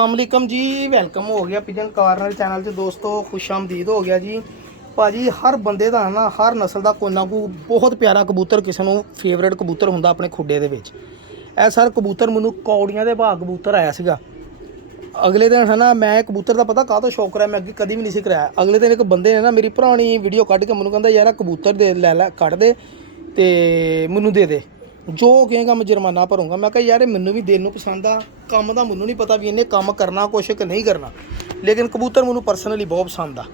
अस्सलामुअलैकुम जी, वेलकम हो गया पिजन कॉर्नर चैनल च दोस्तों, खुश आमदीद हो गया जी। भाजी हर बंदे दा ना हर नस्ल का कोई ना कोई बहुत प्यारा कबूतर किसी ਨੂੰ फेवरेट कबूतर ਹੁੰਦਾ ਆਪਣੇ ਖੁੱਡੇ ਦੇ ਵਿੱਚ। ਇਹ ਸਰ ਕਬੂਤਰ ਮੈਨੂੰ ਕੌੜੀਆਂ ਦੇ ਭਾਅ ਕਬੂਤਰ ਆਇਆ ਸੀਗਾ ਅਗਲੇ ਦਿਨ ਹੈ ਨਾ। ਮੈਂ ਕਬੂਤਰ ਦਾ ਪਤਾ ਕਾਹ ਤੋਂ ਸ਼ੌਕ ਕਰਿਆ, ਮੈਂ ਅੱਗੇ ਕਦੀ ਵੀ ਨਹੀਂ ਸੀ ਕਰਾਇਆ। ਅਗਲੇ ਦਿਨ ਇੱਕ ਬੰਦੇ ਨੇ ਨਾ ਮੇਰੀ ਪੁਰਾਣੀ ਵੀਡੀਓ ਕੱਢ ਕੇ ਮੈਨੂੰ ਕਹਿੰਦਾ ਯਾਰ ਆ ਕਬੂਤਰ ਦੇ ਲੈ ਕੱਢ ਦੇ ਤੇ ਮੈਨੂੰ ਦੇ ਦੇ, ਜੋ ਕਹੇਗਾ मैं जुर्माना भरूंगा। मैं कहा यार मैनू भी देन पसंद आ, काम का मैनू नहीं पता भी इन्हें काम करना कुछ कि नहीं करना, लेकिन कबूतर मैनू परसनली बहुत पसंद आ।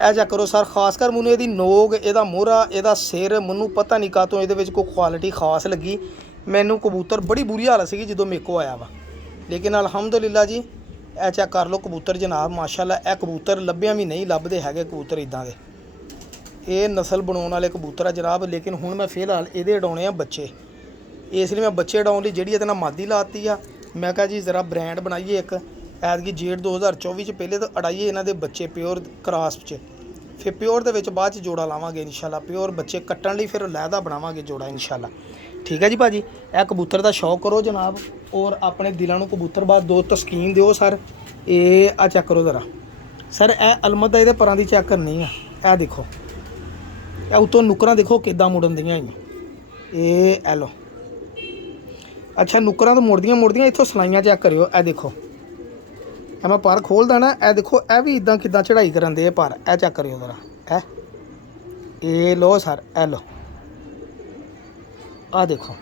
ऐ चेक करो सर, खासकर मैनू ये नोक, यदा मोहरा, यदा सिर, मैनू पता नहीं कातों ये कोई क्वालिटी खास लगी। मैनू कबूतर बड़ी बुरी हालत सी जो मेरे को आया वा, लेकिन अलहमदुलिल्ला जी ए चेक कर लो कबूतर जनाब माशाअल्लाह। ए कबूतर लभ्या भी नहीं लभदे है कबूतर इदां दे, ये नस्ल बनाने वाले कबूतर आ जनाब। लेकिन हुण मैं फिलहाल ये उड़ाने बच्चे, इसलिए मैं बच्चे उड़ाने लिए जी मादी लाती आ। मैं कहा जी ज़रा ब्रांड बनाइए एक ऐतकी जेठ 2024 च पहले तो अड़ाइए इन्हों के बच्चे प्योर क्रॉस च, फिर प्योर के बाद जोड़ा लावांगे इंशाल्लाह। प्योर बच्चे कट्टन लिए फिर लैदा बनावांगे जोड़ा इंशाल्लाह। ठीक है जी भाजी, यह कबूतर का शौक करो जनाब और अपने दिलों को कबूतर बाद दो तस्कीन दो सर। ये आ चेक करो ज़रा सर, ए अलमत ये परां दी चेक करनी है। यह देखो यह उतों नुकरां देखो किदां मुड़न दियां ये ए लो। अच्छा नुकरां तो मुड़दियां इत्थों सलाइयां चेक करियो। ए देखो ए मैं पर खोल देना, ए देखो ए भी इदां किदां चढ़ाई करन दे पर। ए चेक करियो ज़रा ए लो सर, ए लो आ देखो।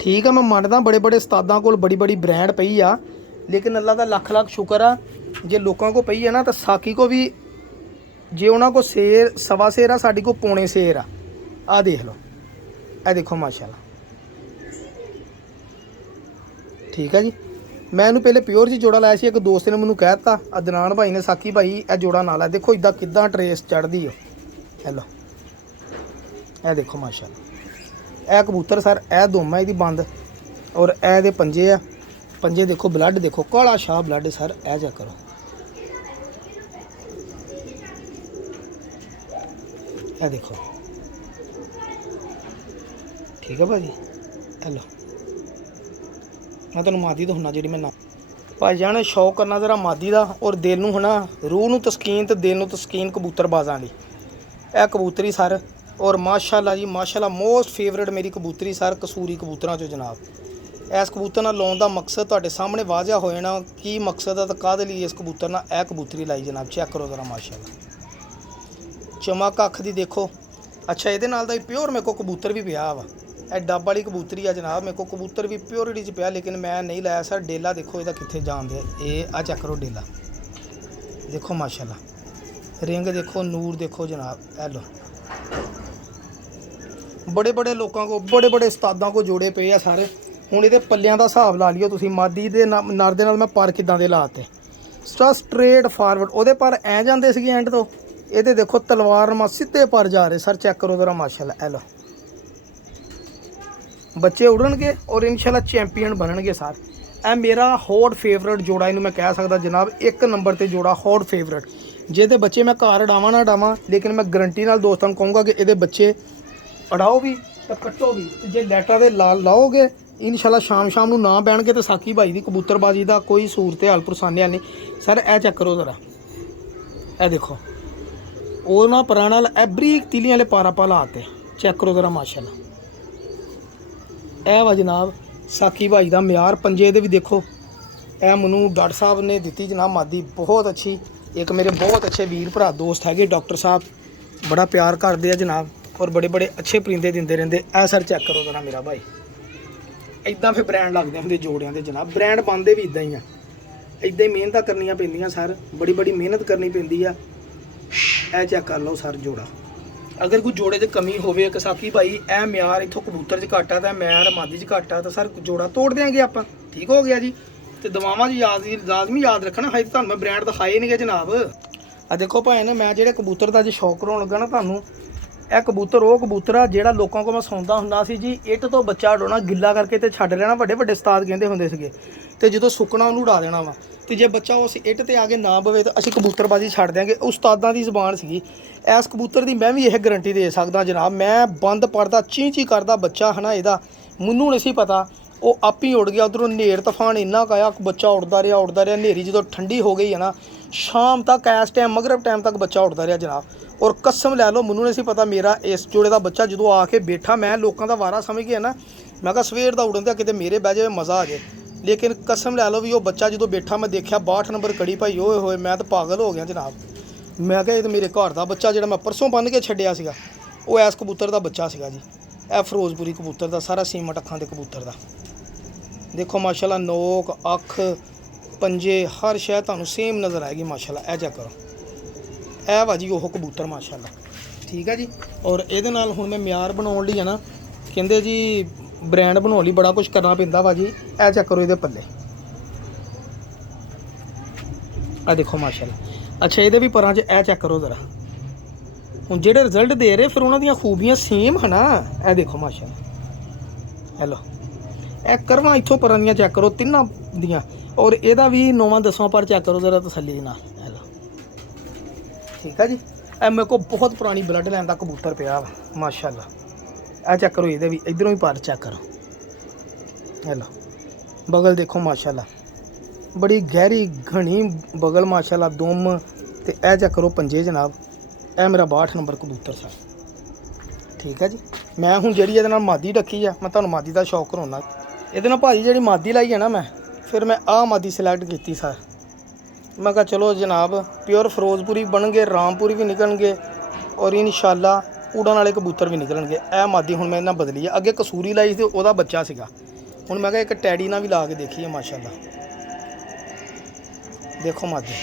ठीक है मैं मनदा बड़े बड़े उस्तादां कोल बड़ी बड़ी ब्रांड पई आ, लेकिन अल्लाह का लख लख शुक्र आ जे लोगों को पई है ना तो साकी को भी जे उन्होंने को शेर सवा शेर आ, साड़ी को पौने शेर आ देख लो। ए देखो माशाल्लाह। ठीक है जी, मैं इन्हू पहले प्योर जी जोड़ा लाया सी। एक दोस्त ने मैनू कहता अदनान भाई ने, साकी भाई ए जोड़ा ना ला, देखो इदा किदां ट्रेस चढ़ती है। हेलो ए देखो माशाल्लाह। ए कबूतर सर ए दुम है बंद और ए दे पंजे आ, पंजे देखो ब्लड देखो काला शाह ब्लड सर। ए चेक करो ए देखो। ठीक है भाजी, हेलो मैं तुहानूं मादी दिखाउणा जी मैं ना भाई जान शौक करना ज़रा मादी का और दिल नूं है ना रूह नूं तस्कीन तो दिल नूं तस्कीन कबूतरबाज़ां दी। ए कबूतरी सर और माशाल्लाह जी माशाल्लाह मोस्ट फेवरेट मेरी कबूतरी सर कसूरी कबूतरां चो जनाब। इस कबूतर नाल लाउण दा मकसद तुहाडे सामने वाजिया हो जाना की मकसद है तो काहदे लई इस कबूतर नाल ए कबूतरी लाई जनाब। चेक करो ज़रा माशाल्लाह चमक अख दी देखो। अच्छा ये नाल दा प्योर मेरे को कबूतर भी पिया वा, ए डब वाली कबूतरी आ जनाब। मेरे को कबूतर भी प्योरिटी च पिया, लेकिन मैं नहीं लाया सर। डेला देखो इहदा कित्थे जान दे, ये आ चेक करो डेला देखो माशाल्लाह। रिंग देखो नूर देखो जनाब। ए लो बड़े बड़े लोगों को बड़े बड़े उस्तादां को जोड़े पे आ सारे। हुण इहदे पल्लियां दा हिसाब ला लियो तुसीं, मादी दे नर दे नाल मैं पर किदां दे लाते स्ट्रेट फॉरवर्ड ओहदे पर ऐ जांदे सीगे एंड तो ये देखो तलवार मा सीधे पर जा रहे सर। चेक करो ज़रा माशाल्लाह। ए लो बच्चे उड़नगे और इंशाल्लाह चैंपीयन बननगे सर। ए मेरा हॉट फेवरेट जोड़ा इनू मैं कह सकदा जनाब, एक नंबर ते जोड़ा हॉट फेवरेट। जेदे बच्चे मैं घर उड़ावां ना उड़ावां, लेकिन मैं गारंटी नाल दोस्तों को कहूँगा कि ये बच्चे उड़ाओ भी तो कट्टो भी। जे लैटा दे लाल लाओगे इंशाल्लाह शाम नूं ना बैणगे तो साकी भाई की कबूतरबाजी का कोई सूरत हाल पुरसाने नहीं सर। ए चेक करो ज़रा ए देखो वो ना पुराना ए बरीक तिलियां वाले पारा पा लाते। चेक करो ज़रा माशाल्लाह। ए वा जनाब साकी भाई का म्यार। पंजे दे भी देखो ए मैनू डॉक्टर साहब ने दी जनाब मादी बहुत अच्छी। एक मेरे बहुत अच्छे वीर भरा दोस्त है डॉक्टर साहब, बड़ा प्यार करते हैं जनाब और बड़े बड़े अच्छे परिंदे दिंदे रहंदे। ए सर चेक करो ज़रा मेरा भाई, इदां फिर ब्रांड लगते होंगे जोड़ियां दे जनाब। ब्रांड बनते भी इदां ही आ, इदां ही मेहनत करनियां पैंदियां सर, बड़ी बड़ी मेहनत करनी पैंदी आ। ए चेक कर लो सर जोड़ा। अगर कोई जोड़े की कमी होवे कि साकी भाई ए म्यार इत्थों कबूतर च घट आ तो म्यार मादी च घट आ तो सर जोड़ा तोड़ देंगे आप। ठीक हो गया जी। तो दवावां जी याद लाजमी याद रखना। हाई तो मैं ब्रांड दिखाए नहीं गए जनाब। आ देखो भाई ने मैं जो कबूतर का जो शौक कराउण लगा ना तुहानूं, ਇਹ कबूतर वो कबूतर आ ਜਿਹੜਾ लोगों को मैं सौंदा ਹੁੰਦਾ ਸੀ जी। ਇੱਟ ਤੋਂ ਬੱਚਾ ਉਡਾਉਣਾ ਗਿੱਲਾ ਕਰਕੇ ਤੇ ਛੱਡ ਲੈਣਾ, ਵੱਡੇ ਵੱਡੇ ਉਸਤਾਦ ਕਹਿੰਦੇ ਹੁੰਦੇ ਸੀਗੇ, ਤੇ ਜਦੋਂ ਸੁੱਕਣਾ ਉਹਨੂੰ ਉਡਾ ਦੇਣਾ ਵਾ। ਤੇ ਜੇ ਬੱਚਾ ਉਸ ਇੱਟ ਤੇ ਆ ਕੇ ਨਾ ਬਵੇ ਤਾਂ ਅਸੀਂ ਕਬੂਤਰਬਾਜੀ ਛੱਡ ਦਿਆਂਗੇ। ਉਸਤਾਦਾਂ ਦੀ ਜ਼ਬਾਨ ਸੀਗੀ। ਇਸ ਕਬੂਤਰ ਦੀ ਮੈਂ ਵੀ ਇਹ ਗਾਰੰਟੀ ਦੇ ਸਕਦਾ ਜਨਾਬ। ਮੈਂ ਬੰਦ ਪੜਦਾ ਚੀਂ ਚੀਂ ਕਰਦਾ ਬੱਚਾ ਹੈ ਨਾ ਇਹਦਾ, ਮੈਨੂੰ ਨਹੀਂ ਸੀ ਪਤਾ ਉਹ ਆਪ ਹੀ ਉੜ ਗਿਆ। ਉਧਰੋਂ ਹਨੇਰ ਤੂਫਾਨ ਇੰਨਾ ਕੁ ਆਇਆ, ਬੱਚਾ ਉੱਡਦਾ ਰਿਹਾ ਹਨੇਰੀ ਜਦੋਂ ਠੰਡੀ ਹੋ ਗਈ ਹੈ ਨਾ, ਸ਼ਾਮ ਤੱਕ ਇਸ ਟਾਈਮ ਮਗਰਬ ਟਾਈਮ ਤੱਕ ਬੱਚਾ ਉੱਡਦਾ ਰਿਹਾ ਜਨਾਬ। ਔਰ ਕਸਮ ਲੈ ਲਓ, ਮੈਨੂੰ ਨਹੀਂ ਸੀ ਪਤਾ ਮੇਰਾ ਇਸ ਜੋੜੇ ਦਾ ਬੱਚਾ ਜਦੋਂ ਆ ਕੇ ਬੈਠਾ, ਮੈਂ ਲੋਕਾਂ ਦਾ ਵਾਰਾ ਸਮਝ ਗਿਆ ਨਾ, ਮੈਂ ਕਿਹਾ ਸਵੇਰ ਦਾ ਉੜਨ ਦਾ ਕਿਤੇ ਮੇਰੇ ਬਹਿ ਜਾਵੇ ਮਜ਼ਾ ਆ ਜਾਏ। ਲੇਕਿਨ ਕਸਮ ਲੈ ਲਓ ਵੀ ਉਹ ਬੱਚਾ ਜਦੋਂ ਬੈਠਾ, ਮੈਂ ਦੇਖਿਆ 62 ਨੰਬਰ ਕੜੀ ਭਾਈ, ਓਏ ਹੋਏ ਮੈਂ ਤਾਂ ਪਾਗਲ ਹੋ ਗਿਆ ਜਨਾਬ। ਮੈਂ ਕਿਹਾ ਇਹ ਤਾਂ ਮੇਰੇ ਘਰ ਦਾ ਬੱਚਾ ਜਿਹੜਾ ਮੈਂ ਪਰਸੋਂ ਬੰਨ੍ਹ ਕੇ ਛੱਡਿਆ ਸੀਗਾ, ਉਹ ਇਸ ਕਬੂਤਰ ਦਾ ਬੱਚਾ ਸੀਗਾ ਜੀ। ਇਹ ਫਿਰੋਜ਼ਪੁਰੀ ਕਬੂਤਰ ਦਾ, ਸਾਰਾ ਸੀਮਟ ਅੱਖਾਂ ਦੇ ਕਬੂਤਰ ਦਾ। ਦੇਖੋ ਮਾਸ਼ਾਅੱਲਾ, ਨੋਕ, ਅੱਖ, ਪੰਜੇ, ਹਰ ਸ਼ੈ ਤੁਹਾਨੂੰ ਸੇਮ ਨਜ਼ਰ ਆਏਗੀ ਮਾਸ਼ਾਅੱਲਾ। ਇਹ ਚੈੱਕ ਕਰੋ, ਇਹ ਵਾ ਜੀ ਉਹ ਕਬੂਤਰ ਮਾਸ਼ਾਅੱਲਾ। ਠੀਕ ਹੈ ਜੀ। ਔਰ ਇਹਦੇ ਨਾਲ ਹੁਣ ਮੈਂ ਮਿਆਰ ਬਣਾਉਣ ਲਈ ਹੈ ਨਾ, ਕਹਿੰਦੇ ਜੀ ਬ੍ਰਾਂਡ ਬਣਾਉਣ ਲਈ ਬੜਾ ਕੁਝ ਕਰਨਾ ਪੈਂਦਾ ਵਾ ਜੀ। ਇਹ ਚੈੱਕ ਕਰੋ ਇਹਦੇ ਪੱਲੇ, ਆ ਦੇਖੋ ਮਾਸ਼ਾਅੱਲਾ। ਅੱਛਾ, ਇਹਦੇ ਵੀ ਪਰਾਂ 'ਚ ਇਹ ਚੈੱਕ ਕਰੋ ਜ਼ਰਾ। ਹੁਣ ਜਿਹੜੇ ਰਿਜ਼ਲਟ ਦੇ ਰਹੇ ਫਿਰ ਉਹਨਾਂ ਦੀਆਂ ਖੂਬੀਆਂ ਸੇਮ ਹੈ ਨਾ। ਇਹ ਦੇਖੋ ਮਾਸ਼ਾਅੱਲਾ, ਹੈਲੋ, ਇਹ ਕਰਵਾਂ ਇੱਥੋਂ ਪਰਾਂ ਦੀਆਂ ਚੈੱਕ ਕਰੋ ਤਿੰਨਾਂ ਦੀਆਂ। ਔਰ ਇਹਦਾ ਵੀ 9ਵਾਂ 10ਵਾਂ ਪਰ ਚੈੱਕ ਕਰੋ ਜ਼ਰਾ ਤਸੱਲੀ ਦੇ ਨਾਲ। ਹੈਲੋ, ਠੀਕ ਆ ਜੀ। ਇਹ ਮੇਰੇ ਕੋਲ ਬਹੁਤ ਪੁਰਾਣੀ ਬਲੱਡ ਲਾਈਨ ਦਾ ਕਬੂਤਰ ਪਿਆ ਵਾ ਮਾਸ਼ਾਅੱਲਾ। ਇਹ ਚੈੱਕ ਕਰੋ, ਇਹਦੇ ਵੀ ਇੱਧਰੋਂ ਵੀ ਪਰ ਚੈੱਕ ਕਰੋ। ਹੈਲੋ, ਬਗਲ ਦੇਖੋ ਮਾਸ਼ਾਅੱਲਾ, ਬੜੀ ਗਹਿਰੀ ਘਣੀ ਬਗਲ ਮਾਸ਼ਾਅੱਲਾ, ਦੁਮ। ਤੇ ਇਹ ਚੈੱਕ ਕਰੋ ਪੰਜੇ ਜਨਾਬ। ਇਹ ਮੇਰਾ 62 ਨੰਬਰ ਕਬੂਤਰ ਸਾ। ਠੀਕ ਹੈ ਜੀ। ਮੈਂ ਹੁਣ ਜਿਹੜੀ ਇਹਦੇ ਨਾਲ ਮਾਦੀ ਰੱਖੀ ਆ, ਮੈਂ ਤੁਹਾਨੂੰ ਮਾਦੀ ਦਾ ਸ਼ੌਕ ਕਰਾਉਣਾ। ਇਹਦੇ ਨਾਲ ਭਾਜੀ ਜਿਹੜੀ ਮਾਦੀ ਲਾਈ ਹੈ ਨਾ ਮੈਂ, ਫਿਰ ਮੈਂ ਆਹ ਮਾਦੀ ਸਿਲੈਕਟ ਕੀਤੀ ਸਰ। ਮੈਂ ਕਿਹਾ ਚਲੋ ਜਨਾਬ, ਪਿਓਰ ਫਿਰੋਜ਼ਪੁਰੀ ਬਣਨਗੇ, ਰਾਮਪੁਰੀ ਵੀ ਨਿਕਲਣਗੇ, ਔਰ ਇਨਸ਼ਾਅੱਲਾ ਉਡਣ ਵਾਲੇ ਕਬੂਤਰ ਵੀ ਨਿਕਲਣਗੇ। ਇਹ ਮਾਦੀ ਹੁਣ ਮੈਂ ਇਹਨਾਂ ਬਦਲੀ ਹੈ। ਅੱਗੇ ਕਸੂਰੀ ਲਾਈ ਸੀ, ਉਹਦਾ ਬੱਚਾ ਸੀਗਾ। ਹੁਣ ਮੈਂ ਕਿਹਾ ਇੱਕ ਟੈਡੀ ਨਾਲ ਵੀ ਲਾ ਕੇ ਦੇਖੀਏ ਮਾਸ਼ਾਅੱਲਾ। ਦੇਖੋ ਮਾਦੀ,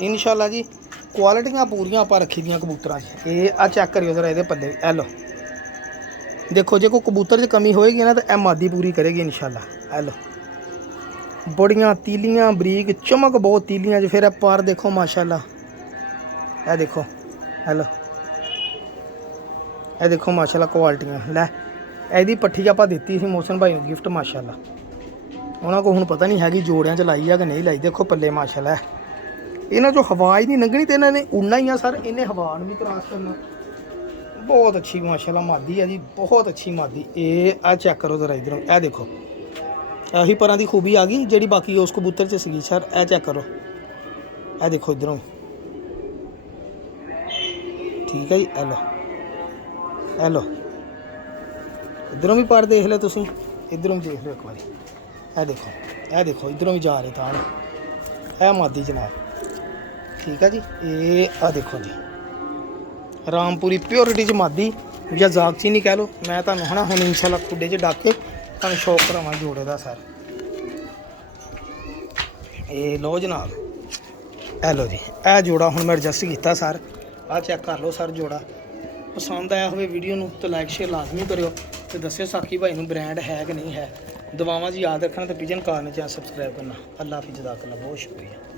ਇਨਸ਼ਾਅੱਲਾ ਜੀ ਕੁਆਲਿਟੀਆਂ ਪੂਰੀਆਂ ਆਪਾਂ ਰੱਖੀ ਦੀਆਂ ਕਬੂਤਰਾਂ 'ਚ। ਇਹ ਆ ਚੈੱਕ ਕਰਿਓ ਜ਼ਰਾ ਇਹਦੇ ਪੱਲੇ ਵੀ। ਲਓ ਦੇਖੋ, ਜੇ ਕੋਈ ਕਬੂਤਰ 'ਚ ਕਮੀ ਹੋਏਗੀ ਨਾ ਤਾਂ ਇਹ ਮਾਦੀ ਪੂਰੀ ਕਰੇਗੀ ਇਨਸ਼ਾਅੱਲਾ। ਲਓ, ਬੜੀਆਂ ਤੀਲੀਆਂ ਬਰੀਕ, ਚਮਕ ਬਹੁਤ ਤੀਲੀਆਂ 'ਚ। ਫਿਰ ਇਹ ਪਰ ਦੇਖੋ ਮਾਸ਼ਾਅੱਲਾ, ਇਹ ਦੇਖੋ। ਹੈਲੋ, ਇਹ ਦੇਖੋ ਮਾਸ਼ਾਅੱਲਾ ਕੁਆਲਿਟੀਆਂ। ਲੈ, ਇਹਦੀ ਪੱਠੀ ਆਪਾਂ ਦਿੱਤੀ ਸੀ ਮੋਹਸਨ ਭਾਈ ਨੂੰ ਗਿਫਟ ਮਾਸ਼ਾਅੱਲਾ। ਉਹਨਾਂ ਕੋਲ ਹੁਣ ਪਤਾ ਨਹੀਂ ਹੈਗੀ ਜੋੜਿਆਂ 'ਚ ਲਾਈ ਆ ਕਿ ਨਹੀਂ ਲਾਈ। ਦੇਖੋ ਪੱਲੇ ਮਾਸ਼ਾਅੱਲਾ, ਇਹਨਾਂ 'ਚੋਂ ਹਵਾ ਹੀ ਨਹੀਂ ਲੰਘਣੀ ਤੇ ਇਹਨਾਂ ਨੇ ਉੜਨਾ ਹੀ ਆ ਸਰ। ਇਹਨੇ ਹਵਾ ਨੂੰ ਵੀ ਕਰਾਸ ਕਰਨਾ। ਬਹੁਤ ਅੱਛੀ ਮਾਸ਼ਾਅੱਲਾ ਮਾਦੀ ਹੈ ਜੀ, ਬਹੁਤ ਅੱਛੀ ਮਾਦੀ। ਇਹ ਆ ਚੈੱਕ ਕਰੋ ਜ਼ਰਾ ਇੱਧਰੋਂ, ਇਹ ਦੇਖੋ। ਇਹੀ ਪਰਾਂ ਦੀ ਖੂਬੀ ਆ ਗਈ ਜਿਹੜੀ ਬਾਕੀ ਉਸ ਕਬੂਤਰ 'ਚ ਸੀਗੀ ਸਰ। ਇਹ ਚੈੱਕ ਕਰੋ, ਇਹ ਦੇਖੋ ਇੱਧਰੋਂ। ਠੀਕ ਹੈ ਜੀ। ਲਓ, ਇਹ ਲਓ, ਇੱਧਰੋਂ ਵੀ ਪਰ ਦੇਖ ਲਿਓ ਤੁਸੀਂ, ਇੱਧਰੋਂ ਵੀ ਦੇਖ ਲਿਓ ਇੱਕ ਵਾਰੀ। ਇਹ ਦੇਖੋ, ਇਹ ਦੇਖੋ ਇੱਧਰੋਂ ਵੀ ਜਾ ਰਹੇ ਤਾਂ ਇਹ ਮਾਦੀ ਜਨਾਬ। ਠੀਕ ਹੈ ਜੀ। ਇਹ ਆ ਦੇਖੋ ਜੀ, ਰਾਮਪੁਰੀ ਪਿਓਰਿਟੀ 'ਚ ਮਾਦੀ ਜਾਂ ਜ਼ਾਗਚੀ ਨਹੀਂ ਕਹਿ ਲਓ। ਮੈਂ ਤੁਹਾਨੂੰ ਹੈ ਨਾ ਹੁਣ ਇਨਸ਼ਾਅੱਲਾ ਖੁੱਡੇ 'ਚ ਡੱਕ ਕੇ ਤੁਹਾਨੂੰ ਸ਼ੌਕ ਕਰਾਵਾਂ ਜੋੜੇ ਦਾ ਸਰ। ਇਹ ਲਓ ਜਨਾਬ, ਇਹ ਲਓ ਜੀ, ਇਹ ਜੋੜਾ ਹੁਣ ਮੈਂ ਐਡਜਸਟ ਕੀਤਾ ਸਰ। ਆਹ ਚੈੱਕ ਕਰ ਲਓ ਸਰ ਜੋੜਾ। ਪਸੰਦ ਆਇਆ ਹੋਵੇ ਵੀਡੀਓ ਨੂੰ ਤਾਂ ਲਾਈਕ ਸ਼ੇਅਰ ਲਾਜ਼ਮੀ ਕਰਿਓ ਤੇ ਦੱਸਿਓ ਸਾਕੀ ਭਾਈ ਨੂੰ ਬ੍ਰਾਂਡ ਹੈ ਕਿ ਨਹੀਂ ਹੈ। ਦੁਆਵਾਂ ਜੀ ਯਾਦ ਰੱਖਣਾ ਤੇ ਪਿਜਨ ਕਾਰਨ ਚੈਨਲ ਸਬਸਕ੍ਰਾਈਬ ਕਰਨਾ। ਅੱਲਾ ਹਾਫਿਜ਼, ਜਜ਼ਾਕੱਲਾ, ਬਹੁਤ ਸ਼ੁਕਰੀਆ।